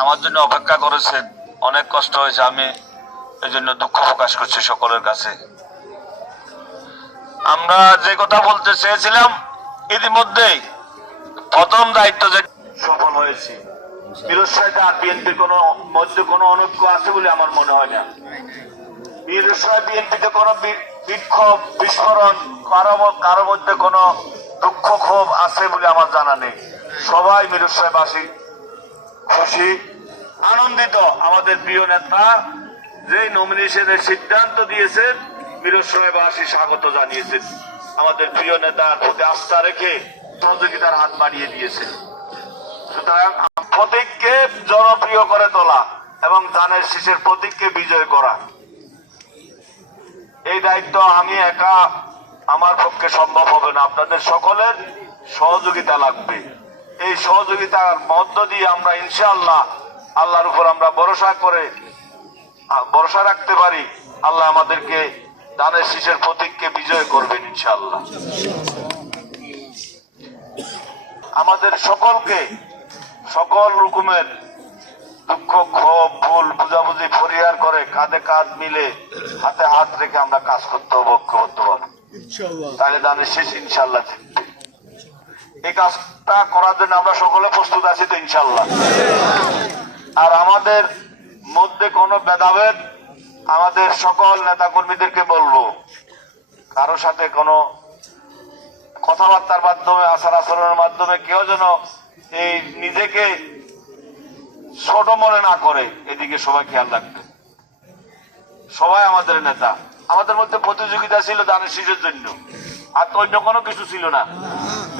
আমার জন্য অপেক্ষা করেছেন, অনেক কষ্ট হয়েছে, আমি এই জন্য দুঃখ প্রকাশ করছি সকলের কাছে। আমরা যে কথা বলতে চেয়েছিলাম ইতিমধ্যেই প্রথম দায়িত্ব যে সফল হয়েছি। ফিরোজ সাহেব আর বিএনপির মধ্যে কোনো অনৈক্য আছে বলে আমার মনে হয় না। ফিরোজ সাহেব বিএনপিতে কোনো বিক্ষোভ বিস্ফোরণ কারো মধ্যে কোনো দুঃখ ক্ষোভ আছে বলে আমার জানা নেই। সবাই ফিরোজ সাহেব আসি খুশি আনন্দিত। আমাদের প্রিয় নেতা যে নমিনেশনের সিদ্ধান্ত দিয়েছেন ফিরোজ সাহেব আসি স্বাগত জানিয়েছেন। আমাদের প্রিয় নেতার প্রতি আস্থা রেখে সহযোগিতার হাত বাড়িয়ে দিয়েছেন। সুতরাং প্রতীককে জনপ্রিয় করে তোলা এবং ধানের শীষের প্রতীককে বিজয় করা, এই দায়িত্ব আমি একা আমার পক্ষে সম্ভব হবে না। আপনাদের সকলের সহযোগিতা লাগবে। এই সহযোগিতার মধ্য দিয়ে আমরা ইনশাআল্লাহ আল্লাহর উপর আমরা ভরসা রাখতে পারি। আল্লাহ আমাদেরকে ধানের শীষের প্রতীককে বিজয় করবেন ইনশাআল্লাহ। আমাদের সকলকে সকল রকমের দুঃখ ক্ষোভ ভুল বুঝাবুঝি পরিহার করে কাঁধে কাঁধ মিলে হাতে হাত রেখে আমরা কাজ করতে হবে ঐক্যবদ্ধভাবে। তাহলে ধানের শীষ ইনশাআল্লাহ জিতবে। এই কাজটা করার জন্য আমরা সকলে প্রস্তুত আছি তো ইনশাআল্লাহ। আর আমাদের মধ্যে কোনো ভেদাভেদ আমাদের সকল নেতা কর্মীদেরকে বলবো, কারো সাথে কোনো কথাবার্তার মাধ্যমে আচার আচরণের মাধ্যমে কেউ যেন এই নিজেকে ছোট মনে না করে, এদিকে সবাই খেয়াল রাখবে। সবাই আমাদের নেতা, আমাদের মধ্যে প্রতিযোগিতা ছিল ধানের শীষের জন্য, আর অন্য কোনো কিছু ছিল না।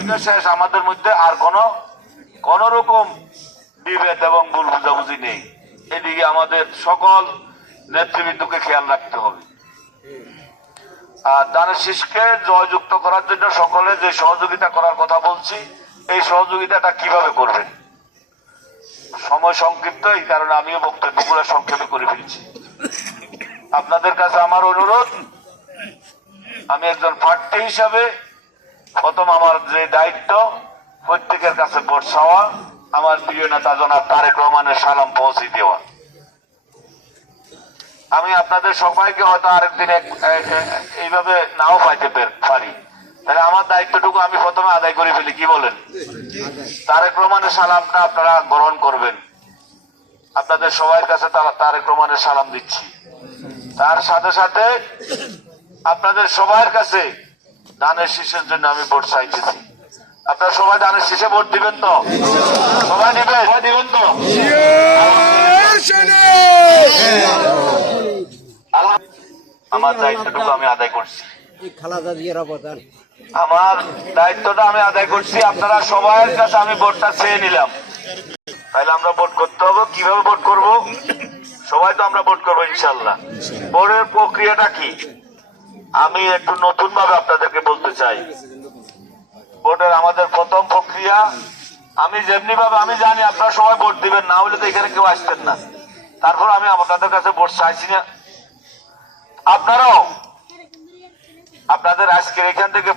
এটা শেষ, আমাদের মধ্যে আর কোন রকম বিভেদ এবং ভুল বুঝাবুঝি নেই। এদিকে আমাদের সকল নেতৃবৃন্দকে খেয়াল রাখতে হবে। আর ধানের শীষকে জয়যুক্ত করার জন্য সকলে যে সহযোগিতা করার কথা বলছি, এই সহযোগিতাটা কিভাবে করবেন? সময় সংক্ষিপ্ত, এই কারণে আমিও বক্তব্যগুলো সংক্ষেপে করে ফেলছি। আপনাদের কাছে আমার অনুরোধ, আমি একজন প্রার্থী হিসাবে প্রথম আমার যে দায়িত্ব প্রত্যেকের কাছে ভোট চাওয়া, আমার প্রিয় নেতা জনাব তারেক রহমানের সালাম পৌঁছে দেওয়া। আমি আপনাদের সবাইকে হয়তো আরেকদিন এইভাবে নাও পাইতে পারি, তাহলে আমার দায়িত্বটুকু আমি প্রথমে আদায় করে ফেলি। কি বলেন? তারেক রহমানের সালামটা আপনারা গ্রহণ করবেন। আপনাদের সবার কাছে তারেক রহমানের সালাম দিচ্ছি। তার সাথে সাথে আপনাদের সবার কাছে ধানের শীষের জন্য আমি ভোট চাইতেছি। আপনারা সবাই ধানের শীষে ভোট দিবেন তো? সবাই দিবেন তো? আমার দায়িত্বটুকু আমি আদায় করছি। আমার দায়িত্বটা আমি আদায় করছি। আপনারা সবার কাছে আমি ভোটটা চেয়ে নিলাম। তাহলে আমরা ভোট করতে হবে। কিভাবে ভোট করব? সবাই তো আমরা ভোট করবো ইনশাল্লাহ। ভোটের প্রক্রিয়াটা কি আমি একটু নতুন ভাবে আপনাদেরকে বলতে চাই। ভোটের আমাদের প্রথম প্রক্রিয়া, আমি যেমনি ভাবে আমি জানি আপনারা সবাই ভোট দিবেন, না হলে তো এখানে কেউ আসতেন না। তারপর আমি আপনাদের কাছে ভোট চাইছি না। আপনারাও আপনাদের আজকের এখান থেকে